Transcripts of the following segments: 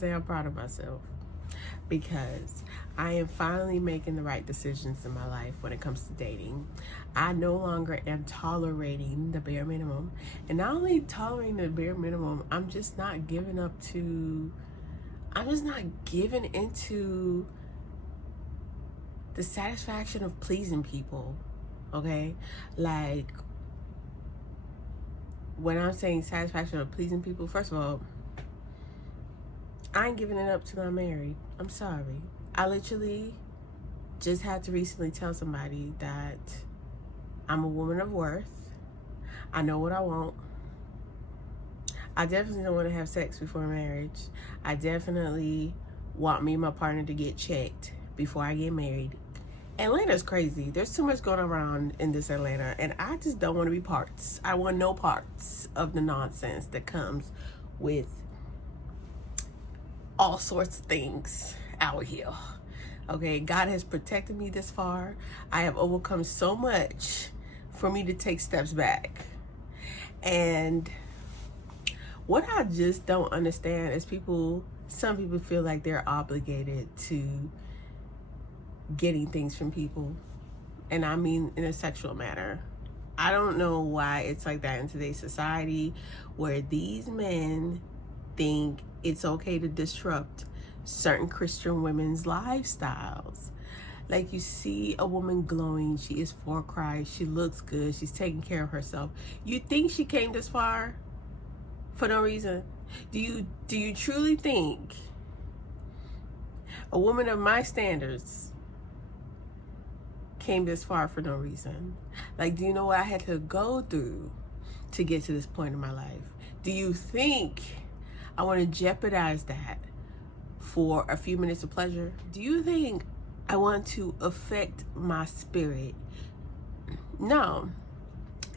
say I'm proud of myself because I am finally making the right decisions in my life when it comes to dating. I no longer am tolerating the bare minimum. And not only tolerating the bare minimum, I'm just not giving into the satisfaction of pleasing people. Okay? Like, when I'm saying satisfaction of pleasing people, first of all, I ain't giving it up till I'm married. I'm sorry. I literally just had to recently tell somebody that I'm a woman of worth. I know what I want. I definitely don't want to have sex before marriage. I definitely want me and my partner to get checked before I get married. Atlanta's crazy. There's too much going around in this Atlanta, and I just don't want to be parts. I want no parts of the nonsense that comes with all sorts of things out here. Okay, God has protected me this far. I have overcome so much for me to take steps back. And what I just don't understand is some people feel like they're obligated to getting things from people. And I mean in a sexual manner. I don't know why it's like that in today's society, where these men think it's okay to disrupt certain Christian women's lifestyles. Like, you see a woman glowing, she is for Christ, she looks good, she's taking care of herself. You think she came this far for no reason? Do you truly think a woman of my standards came this far for no reason? Like, do you know what I had to go through to get to this point in my life? Do you think I want to jeopardize that for a few minutes of pleasure? Do you think I want to affect my spirit? No,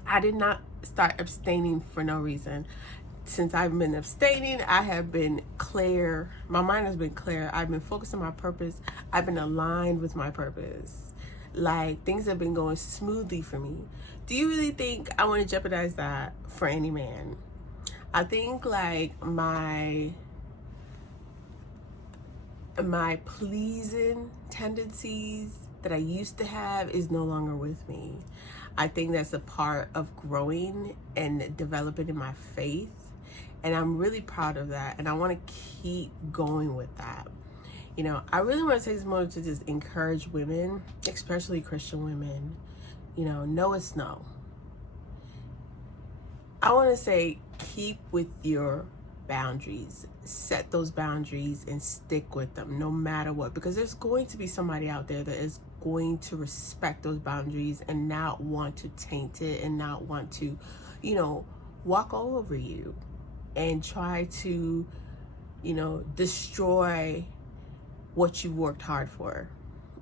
I did not start abstaining for no reason. Since I've been abstaining, I have been clear. My mind has been clear. I've been focused on my purpose. I've been aligned with my purpose. Like, things have been going smoothly for me. Do you really think I want to jeopardize that for any man? I think like my pleasing tendencies that I used to have is no longer with me. I think that's a part of growing and developing in my faith. And I'm really proud of that. And I want to keep going with that. You know, I really want to take this moment to just encourage women, especially Christian women. You know, no is no. I want to say, keep with your boundaries. Set those boundaries and stick with them no matter what. Because there's going to be somebody out there that is going to respect those boundaries and not want to taint it and not want to, you know, walk all over you and try to, you know, destroy what you worked hard for.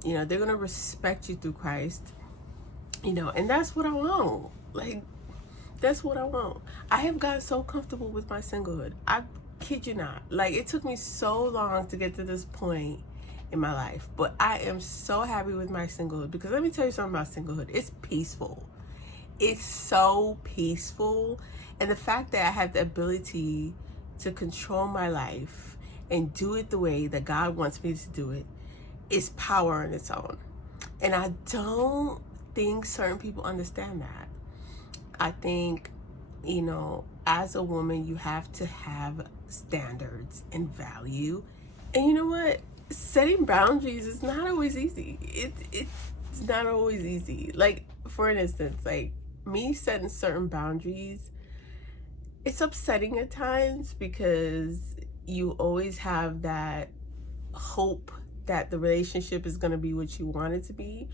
You know, they're going to respect you through Christ, you know, and that's what I want. Like, that's what I want. I have gotten so comfortable with my singlehood. I kid you not. Like, it took me so long to get to this point in my life, but I am so happy with my singlehood, because let me tell you something about singlehood. It's peaceful. It's so peaceful. And the fact that I have the ability to control my life and do it the way that God wants me to do it is power on its own. And I don't think certain people understand that. I think, you know, as a woman, you have to have standards and value. And you know what? Setting boundaries is not always easy. It's not always easy. Like, for instance, like me setting certain boundaries, it's upsetting at times, because you always have that hope that the relationship is going to be what you want it to be.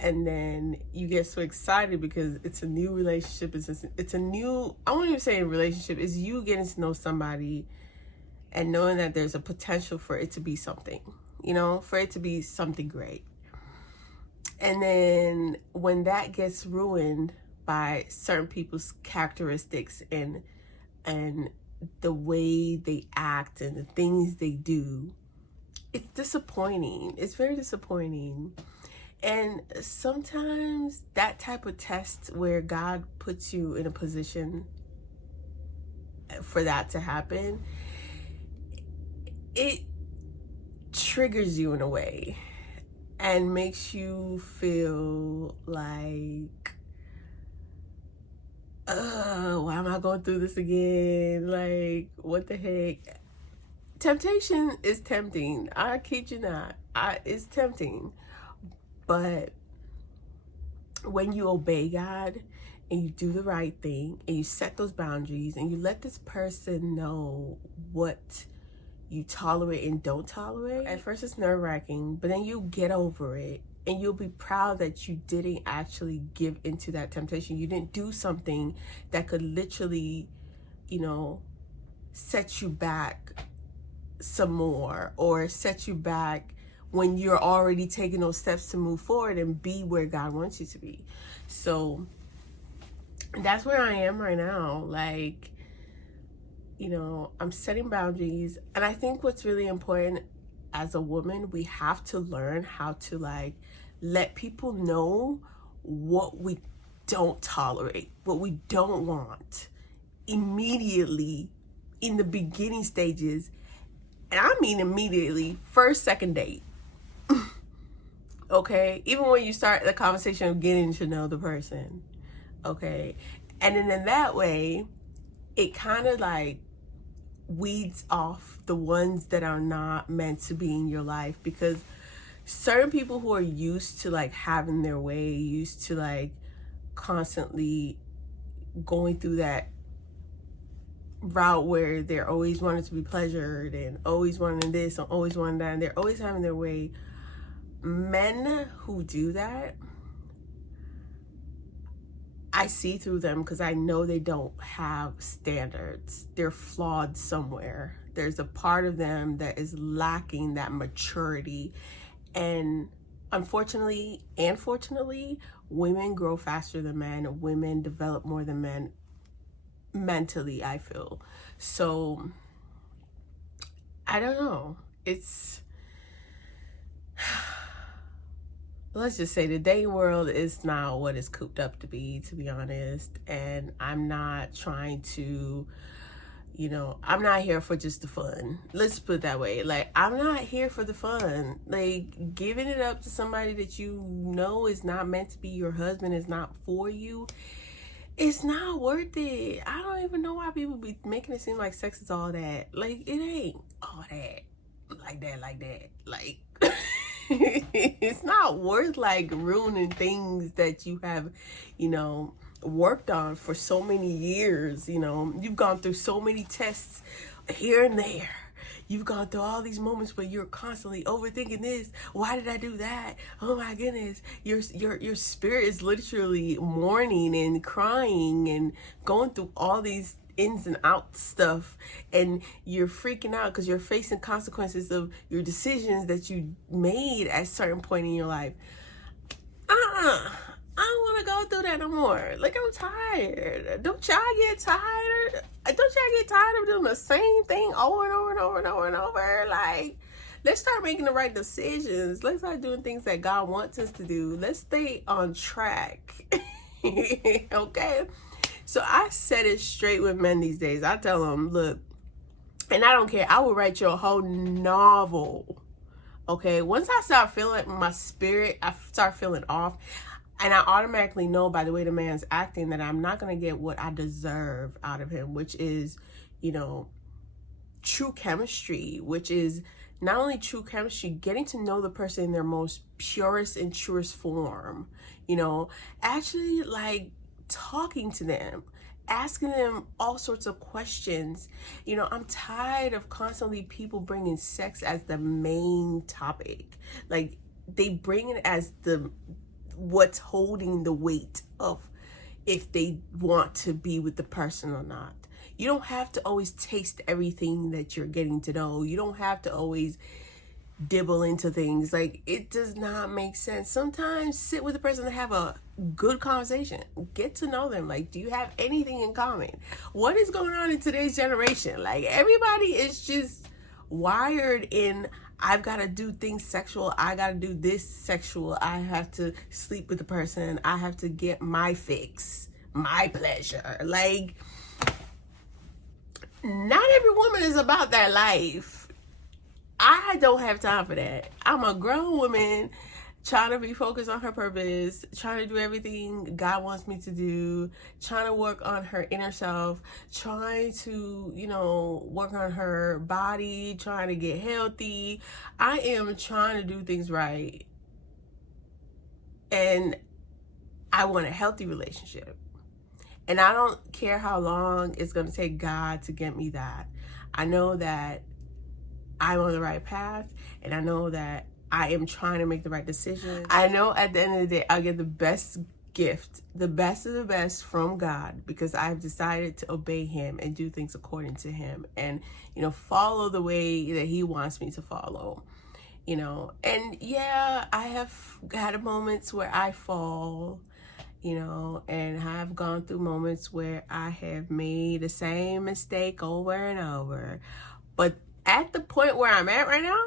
And then you get so excited because it's a new relationship. It's a new, I won't even say a relationship, it's you getting to know somebody and knowing that there's a potential for it to be something, you know, for it to be something great. And then when that gets ruined by certain people's characteristics and the way they act and the things they do, it's disappointing. It's very disappointing. And sometimes that type of test where God puts you in a position for that to happen, it triggers you in a way and makes you feel like, why am I going through this again? Like, what the heck? Temptation is tempting. I kid you not. It's tempting. But when you obey God and you do the right thing and you set those boundaries and you let this person know what you tolerate and don't tolerate, at first it's nerve-wracking, but then you get over it and you'll be proud that you didn't actually give into that temptation. You didn't do something that could literally, set you back some more, or set you back when you're already taking those steps to move forward and be where God wants you to be. So that's where I am right now. Like, I'm setting boundaries. And I think what's really important as a woman, we have to learn how to let people know what we don't tolerate, what we don't want immediately in the beginning stages. And I mean immediately, first, second date. Okay? Even when you start the conversation of getting to know the person. Okay? And then in that way, it kind of weeds off the ones that are not meant to be in your life, because certain people who are used to having their way, used to constantly going through that route where they're always wanting to be pleasured and always wanting this and always wanting that, and they're always having their way. Men who do that, I see through them because I know they don't have standards. They're flawed somewhere. There's a part of them that is lacking that maturity. And unfortunately and fortunately, women grow faster than men. Women develop more than men mentally, I feel. So, I don't know. Let's just say the dating world is not what it's cooped up to be honest. And I'm not trying to, I'm not here for just the fun. Let's put it that way. I'm not here for the fun. Giving it up to somebody that is not meant to be your husband, is not for you. It's not worth it. I don't even know why people be making it seem like sex is all that. It ain't all that. Like that. It's not worth ruining things that you have, worked on for so many years. You've gone through so many tests here and there. You've gone through all these moments where you're constantly overthinking this. Why did I do that? Oh my goodness. Your spirit is literally mourning and crying and going through all these ins and outs stuff, and you're freaking out because you're facing consequences of your decisions that you made at a certain point in your life. I don't want to go through that no more. I'm tired. Don't y'all get tired? Don't y'all get tired of doing the same thing over and over and over and over and over? Let's start making the right decisions. Let's start doing things that God wants us to do. Let's stay on track. Okay? So I set it straight with men these days. I tell them, look, and I don't care. I will write you a whole novel. Okay? Once I start feeling my spirit, I start feeling off. And I automatically know by the way the man's acting that I'm not going to get what I deserve out of him, which is, true chemistry, which is not only true chemistry, getting to know the person in their most purest and truest form, actually talking to them, asking them all sorts of questions. I'm tired of constantly people bringing sex as the main topic. They bring it as what's holding the weight of if they want to be with the person or not. You don't have to always taste everything that you're getting to know. You don't have to always dibble into things. It does not make sense. Sometimes sit with the person and have a good conversation. Get to know them. Do you have anything in common? What is going on in today's generation? Everybody is just wired in, I've got to do things sexual. I got to do this sexual. I have to sleep with the person. I have to get my fix, my pleasure. Not every woman is about that life. I don't have time for that. I'm a grown woman trying to be focused on her purpose, trying to do everything God wants me to do, trying to work on her inner self, trying to, work on her body, trying to get healthy. I am trying to do things right. And I want a healthy relationship. And I don't care how long it's going to take God to get me that. I know that I'm on the right path, and I know that I am trying to make the right decision. I know at the end of the day, I'll get the best gift, the best of the best from God, because I've decided to obey him and do things according to him and, follow the way that he wants me to follow, And yeah, I have had moments where I fall, and I've gone through moments where I have made the same mistake over and over. But at the point where I'm at right now,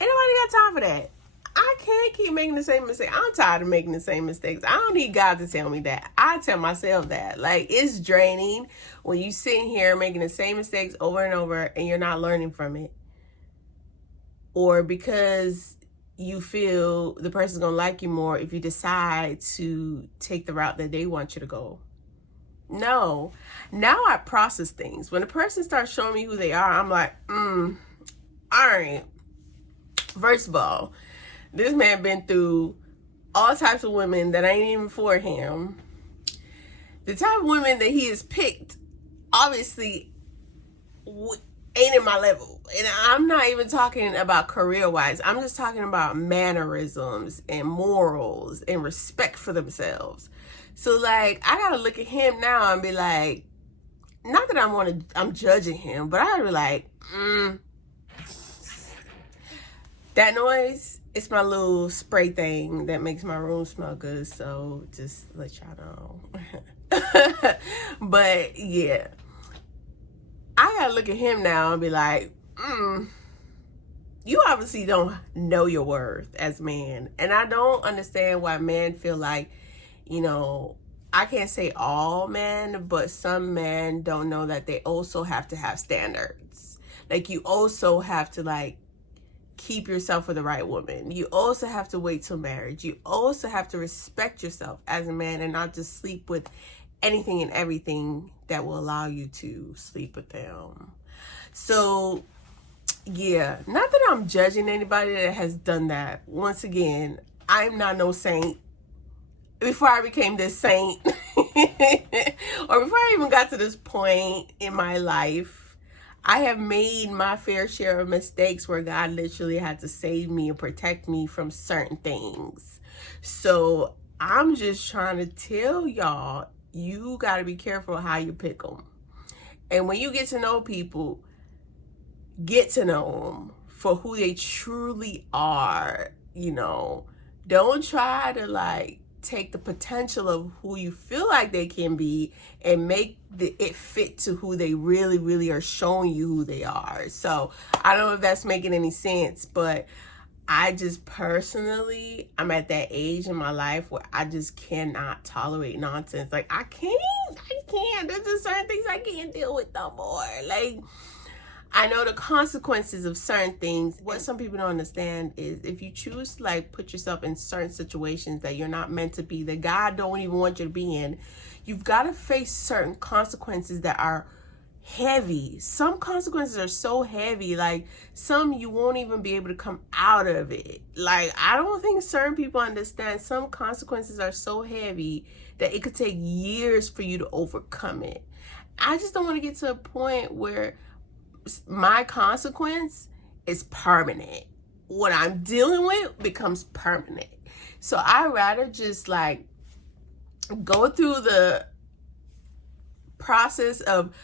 ain't nobody got time for that. I can't keep making the same mistake. I'm tired of making the same mistakes. I don't need God to tell me that. I tell myself that. Like, it's draining when you sitting here making the same mistakes over and over and you're not learning from it. Or because you feel the person's going to like you more if you decide to take the route that they want you to go. No. Now I process things. When a person starts showing me who they are, I'm like, all right. First of all, this man been through all types of women that ain't even for him. The type of women that he has picked, obviously, ain't in my level. And I'm not even talking about career-wise. I'm just talking about mannerisms and morals and respect for themselves. So, like, I gotta look at him now and be like, not that I'm judging him, but I gotta be like, that noise, it's my little spray thing that makes my room smell good. So just let y'all know. But yeah, I gotta look at him now and be like, you obviously don't know your worth as man. And I don't understand why men feel like, I can't say all men, but some men don't know that they also have to have standards. Like, you also have to, keep yourself for the right woman. You also have to wait till marriage. You also have to respect yourself as a man and not just sleep with anything and everything that will allow you to sleep with them. So, yeah, not that I'm judging anybody that has done that. Once again, I'm not no saint. Before I became this saint, or before I even got to this point in my life, I have made my fair share of mistakes where God literally had to save me and protect me from certain things. So I'm just trying to tell y'all, you got to be careful how you pick them. And when you get to know people, get to know them for who they truly are, Don't try to take the potential of who you feel like they can be and make it fit to who they really, really are showing you who they are. So I don't know if that's making any sense, but I just personally, I'm at that age in my life where I just cannot tolerate nonsense. I can't. There's just certain things I can't deal with no more. I know the consequences of certain things. What some people don't understand is if you choose to put yourself in certain situations that you're not meant to be, that God don't even want you to be in, you've got to face certain consequences that are heavy. Some consequences are so heavy, some you won't even be able to come out of it. I don't think certain people understand some consequences are so heavy that it could take years for you to overcome it. I just don't want to get to a point where my consequence is permanent. What I'm dealing with becomes permanent. So I'd rather just go through the process of,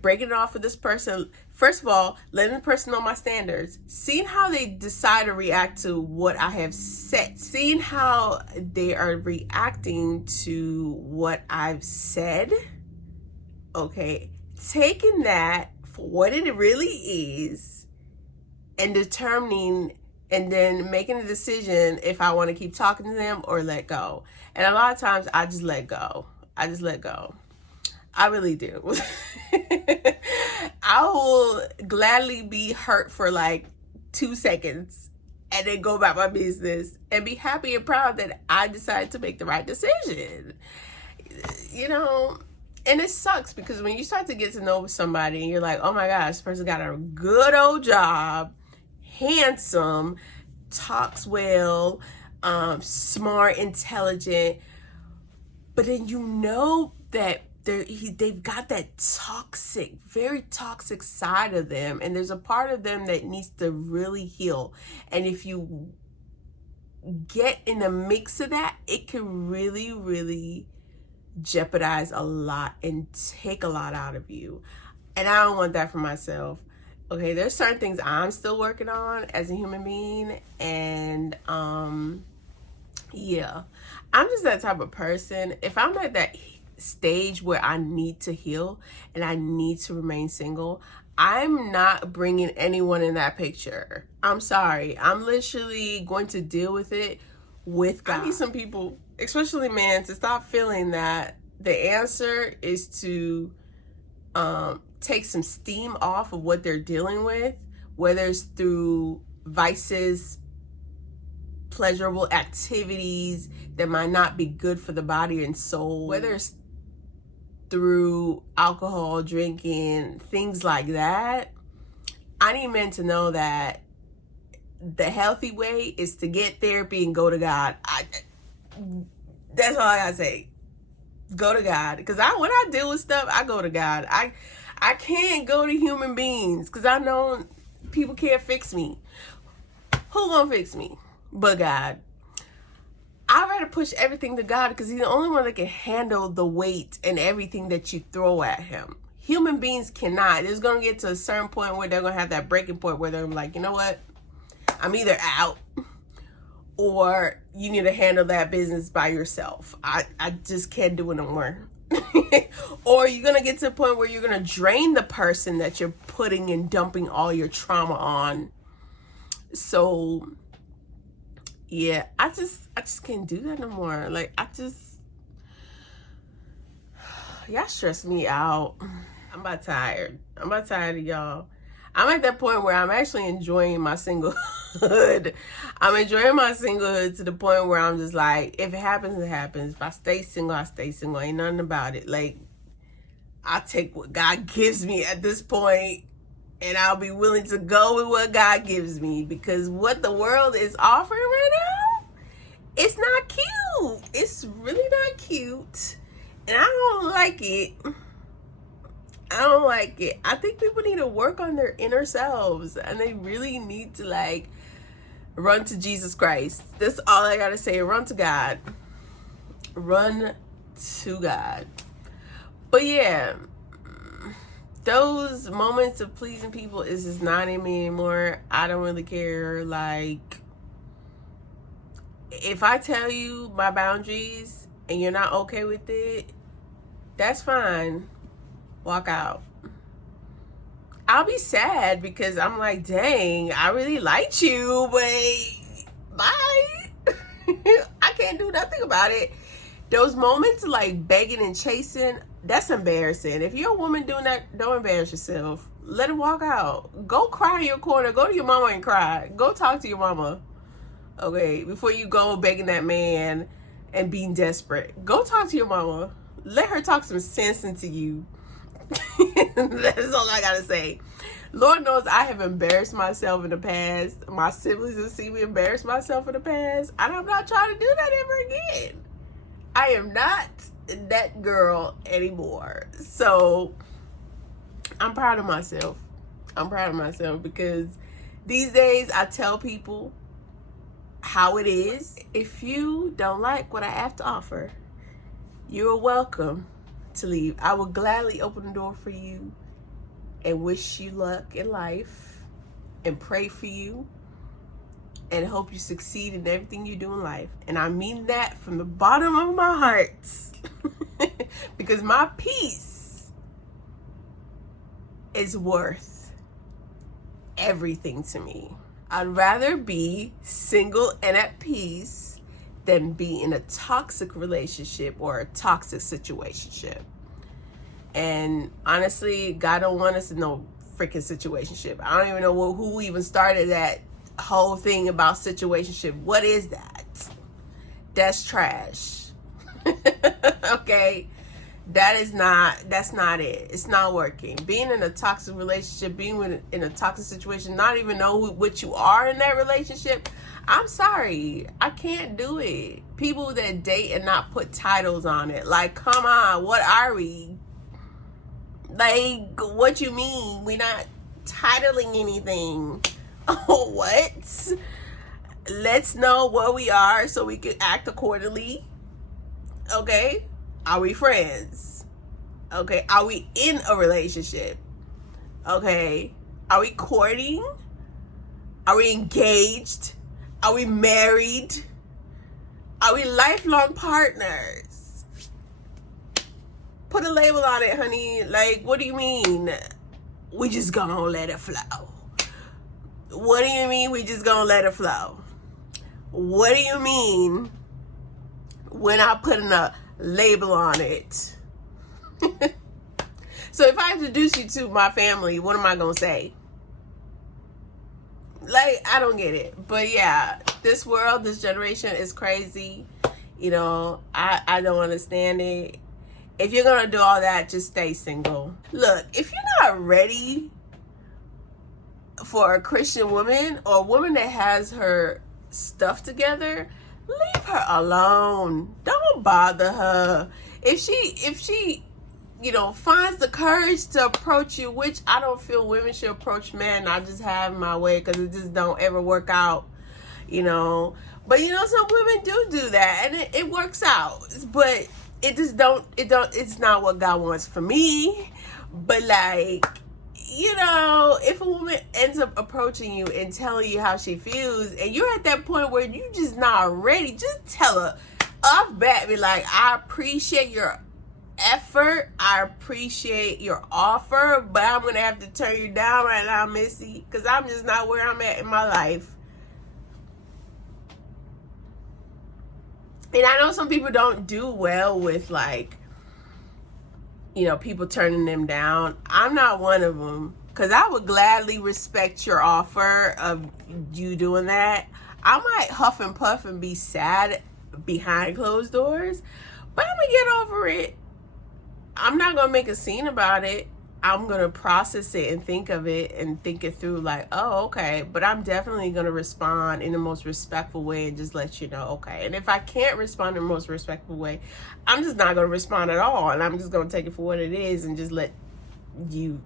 breaking it off with this person. First of all, letting the person know my standards, seeing how they decide to react to what I have said, seeing how they are reacting to what I've said. Taking that for what it really is and determining and then making a decision if I want to keep talking to them or let go. And a lot of times I just let go. I really do. I will gladly be hurt for like 2 seconds and then go about my business and be happy and proud that I decided to make the right decision. You know, and it sucks because when you start to get to know somebody and you're like, oh my gosh, this person got a good old job, handsome, talks well, smart, intelligent, but then you know that they've got that toxic, very toxic side of them, and there's a part of them that needs to really heal. And if you get in the mix of that, it can really, really jeopardize a lot and take a lot out of you. And I don't want that for myself. Okay, there's certain things I'm still working on as a human being, and yeah, I'm just that type of person. If I'm at that stage where I need to heal and I need to remain single, I'm not bringing anyone in that picture. I'm sorry. I'm literally going to deal with it with God. I need some people, especially men, to stop feeling that the answer is to take some steam off of what they're dealing with, whether it's through vices, pleasurable activities that might not be good for the body and soul, whether it's through alcohol, drinking, things like that. I need men to know that the healthy way is to get therapy and go to God. That's all I gotta say. Go to God. Because when I deal with stuff, I go to God. I can't go to human beings because I know people can't fix me. Who gonna fix me but God? I'd rather push everything to God because he's the only one that can handle the weight and everything that you throw at him. Human beings cannot. It's going to get to a certain point where they're going to have that breaking point where they're like, you know what? I'm either out or you need to handle that business by yourself. I just can't do it no more. Or you're going to get to a point where you're going to drain the person that you're putting and dumping all your trauma on. So yeah, I just can't do that no more. Like, y'all stress me out. I'm about tired of y'all. I'm at that point where I'm actually enjoying my singlehood. I'm enjoying my singlehood to the point where I'm just like, if it happens, it happens. If I stay single, I stay single. Ain't nothing about it. Like, I take what God gives me at this point, and I'll be willing to go with what God gives me, because what the world is offering right now, it's not cute. It's really not cute. And I don't like it. I don't like it. I think people need to work on their inner selves, and they really need to like run to Jesus Christ. That's all I gotta say. Run to God. Run to God. But yeah, those moments of pleasing people is just not in me anymore. I don't really care. Like, if I tell you my boundaries and you're not okay with it, that's fine. Walk out. I'll be sad because I'm like, dang, I really liked you, but bye. I can't do nothing about it. Those moments like begging and chasing, that's embarrassing. If you're a woman doing that, don't embarrass yourself. Let it walk out. Go cry in your corner. Go to your mama and cry. Go talk to your mama. Okay, before you go begging that man and being desperate. Go talk to your mama. Let her talk some sense into you. That's all I gotta say. Lord knows I have embarrassed myself in the past. My siblings have seen me embarrass myself in the past, and I'm not trying to do that ever again. I am not that girl anymore. So I'm proud of myself. I'm proud of myself because these days I tell people how it is. If you don't like what I have to offer, you're welcome to leave. I will gladly open the door for you and wish you luck in life and pray for you and hope you succeed in everything you do in life. And I mean that from the bottom of my heart. Because my peace is worth everything to me. I'd rather be single and at peace than be in a toxic relationship or a toxic situationship. And honestly, God don't want us in no freaking situationship. I don't even know who even started that whole thing about situationship. What is that? That's trash. Okay? That's not it. It's not working. Being in a toxic relationship, in a toxic situation, not even know what you are in that relationship, I'm sorry, I can't do it. People that date and not put titles on it, like, come on, what are we? Like, what you mean? We're not titling anything. Oh, what? Let's know what we are so we can act accordingly. Okay? Are we friends? Okay? Are we in a relationship? Okay? Are we courting? Are we engaged? Are we married? Are we lifelong partners? Put a label on it, honey. Like, what do you mean? We just gonna let it flow. What do you mean we just gonna let it flow? What do you mean we're not putting a label on it? So if I introduce you to my family, what am I gonna say? Like, I don't get it. But yeah, this world, this generation is crazy. You know, I don't understand it. If you're gonna do all that, just stay single. Look, if you're not ready for a Christian woman or a woman that has her stuff together, leave her alone. Don't bother her. If she finds the courage to approach you, which I don't feel women should approach men. I just have my way because it just don't ever work out, But some women do that and it works out. But it's not what God wants for me. But like, if a woman ends up approaching you and telling you how she feels and you're at that point where you just not ready, just tell her off bat, be like, I appreciate your effort, I appreciate your offer, but I'm gonna have to turn you down right now, Missy, because I'm just not where I'm at in my life. And I know some people don't do well with people turning them down. I'm not one of them, because I would gladly respect your offer of you doing that. I might huff and puff and be sad behind closed doors, but I'm gonna get over it. I'm not gonna make a scene about it. I'm gonna process it and think of it and think it through like, oh, okay. But I'm definitely gonna respond in the most respectful way and just let you know, okay. And if I can't respond in the most respectful way, I'm just not gonna respond at all. And I'm just gonna take it for what it is and just let you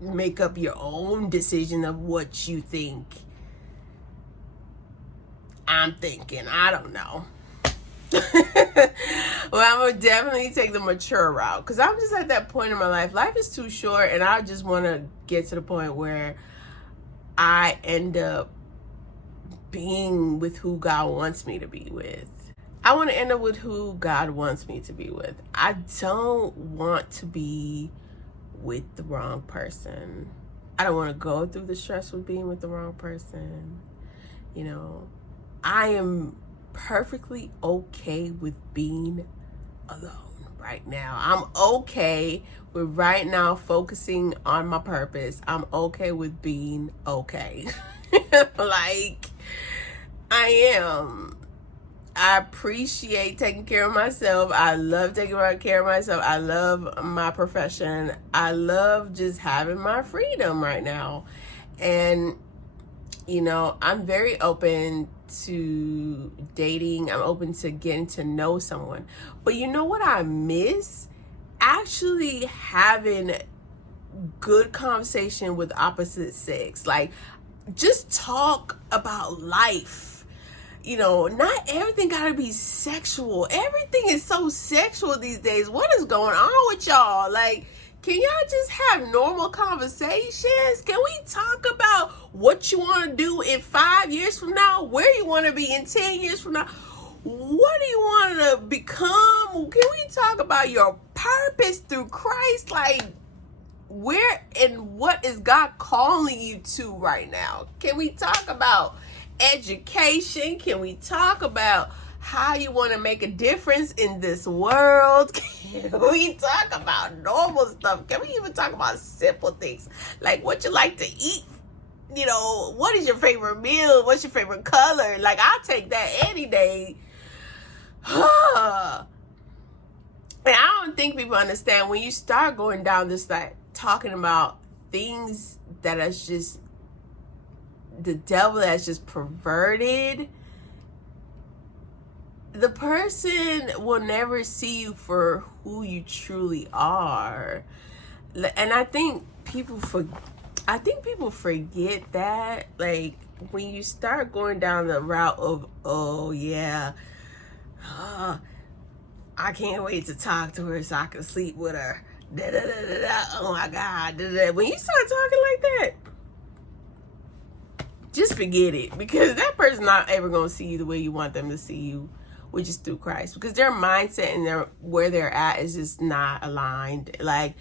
make up your own decision of what you think I'm thinking. I don't know. Well, I'm gonna definitely take the mature route because I'm just at that point in my life. Life is too short, and I just want to get to the point where I end up being with who God wants me to be with. I want to end up with who God wants me to be with. I don't want to be with the wrong person. I don't want to go through the stress of being with the wrong person. I am perfectly okay with being alone right now. I'm okay with right now focusing on my purpose. I'm okay with being okay. Like, I am. I appreciate taking care of myself. I love taking care of myself. I love my profession. I love just having my freedom right now. And I'm very open to dating. I'm open to getting to know someone. But you know what I miss? Actually having good conversation with opposite sex. Like, just talk about life. Not everything gotta be sexual. Everything is so sexual these days. What is going on with y'all? Like, can y'all just have normal conversations? Can we talk about what you want to do in 5 years from now? Where you want to be in 10 years from now? What do you want to become? Can we talk about your purpose through Christ? Like, where and what is God calling you to right now? Can we talk about education? Can we talk about how you want to make a difference in this world. Can we talk about normal stuff? Can we even talk about simple things? Like what you like to eat? You know, what is your favorite meal? What's your favorite color? Like, I'll take that any day. And I don't think people understand when you start going down this, like, talking about things that are just the devil that's just perverted. The person will never see you for who you truly are. And I think people forget that. Like, when you start going down the route of, oh yeah, I can't wait to talk to her so I can sleep with her. Da, da, da, da, da. Oh my God. Da, da. When you start talking like that, just forget it, because that person's not ever going to see you the way you want them to see you, which is through Christ, because their mindset and where they're at is just not aligned. Like,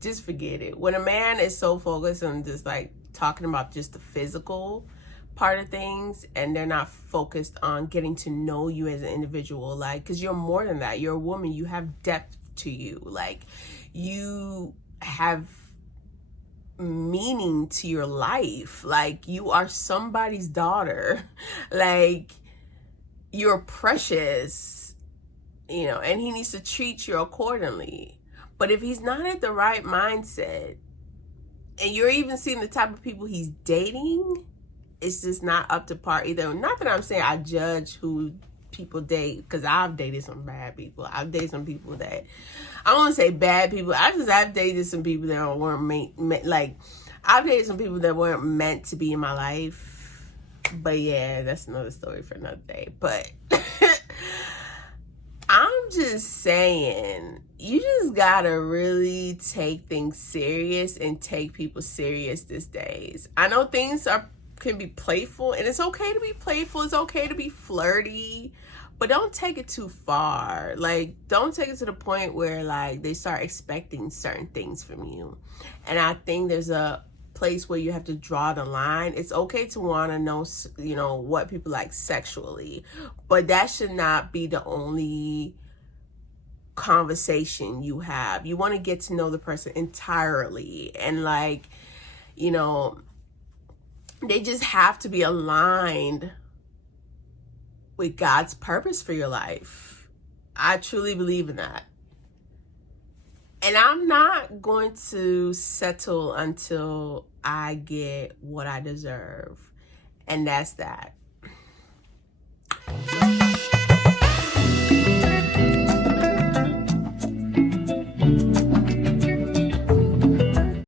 just forget it. When a man is so focused on just like talking about just the physical part of things, and they're not focused on getting to know you as an individual, like, because you're more than that. You're a woman. You have depth to you. Like, you have meaning to your life. Like, you are somebody's daughter. Like, you're precious, you know, and he needs to treat you accordingly. But if he's not at the right mindset, and you're even seeing the type of people he's dating, it's just not up to par either. Not that I'm saying I judge who people date, because I've dated some bad people. I've dated some people that, I don't want to say bad people. I've dated some people that weren't like, I've dated some people that weren't meant to be in my life. But yeah, that's another story for another day. But I'm just saying, you just gotta really take things serious and take people serious these days. I know things can be playful, and it's okay to be playful. It's okay to be flirty, but don't take it too far. Like, don't take it to the point where, like, they start expecting certain things from you. And I think there's a place where you have to draw the line. It's okay to want to know, you know, what people like sexually, but that should not be the only conversation you have. You want to get to know the person entirely, and, like, you know, they just have to be aligned with God's purpose for your life. I truly believe in that. And I'm not going to settle until I get what I deserve. And that's that.